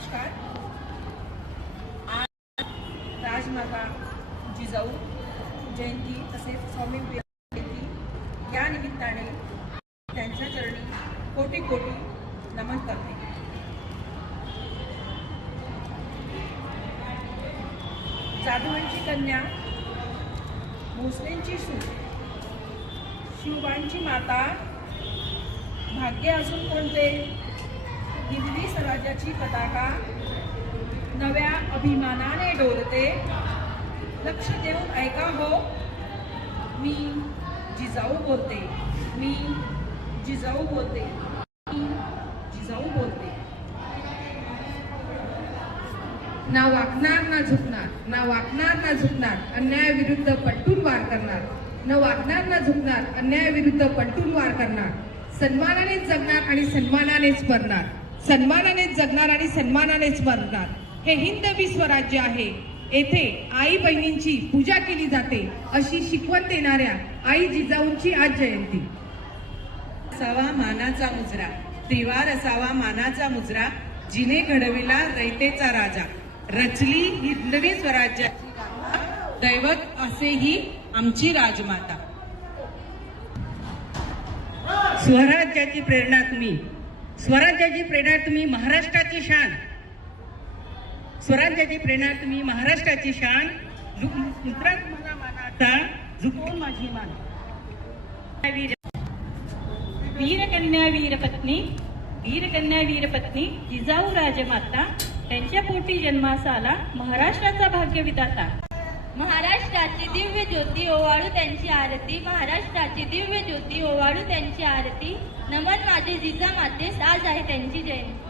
नमस्कार. आज राजमाता जिजाऊ जयंती तसेच स्वामी विवेकानंद जयंती या निमित्ताने त्यांच्या चरणी कोटी कोटी नमन करते. जाधवांची कन्या, भोसलेंची सून, शिवबांची माता, भाग्य असून कोणते, हिंदवी स्वराज्याची पताका नव्या अभिमानाने डोलते. लक्ष देऊन ऐका हो, मी जिजाऊ बोलते, मी जिजाऊ बोलते, मी जिजाऊ बोलते. ना वाकणार ना झुकणार, ना वाकणार ना झुकणार, अन्यायाविरुद्ध पलटून वार करणार. न वाकणार ना झुकणार, अन्यायाविरुद्ध पलटून वार करणार. सन्मानानेच जगणार आणि सन्मानानेच मरणार. सन्मानानेच जगणार आणि सन्मानानेच मरणार. हे हिंदवी स्वराज्य आहे. येथे आई बहिणींची पूजा केली जाते अशी शिकवण देणाऱ्या आई जिजाऊंची आज जयंती. असावा मानाचा मुजरा, त्रिवार असावा मानाचा मुजरा, जिने घडविला रयतेचा राजा. रचली हिंदवी स्वराज्याची गाथा, दैवत असेही आमची राजमाता. स्वराज्याची प्रेरणा तुम्ही, स्वराज्याची प्रेरणा तुम्ही, महाराष्ट्राची शान. स्वराज्याची प्रेरणा तुम्ही, महाराष्ट्राची शान. मुद्रा मला मानाचा, झुकवून माझी मान. वीरकन्या वीरपत्नी, वीरकन्या वीरपत्नी जिजाऊ राजमाता, त्यांच्या पोटी जन्मास आला महाराष्ट्राचा भाग्यविधाता. महाराष्ट्राची दिव्य ज्योती ओवाळू त्यांची आरती, महाराष्ट्राची दिव्य ज्योती ओवाळू त्यांची आरती. नमन माझे जिजामातेस, आज आहे त्यांची जयंती.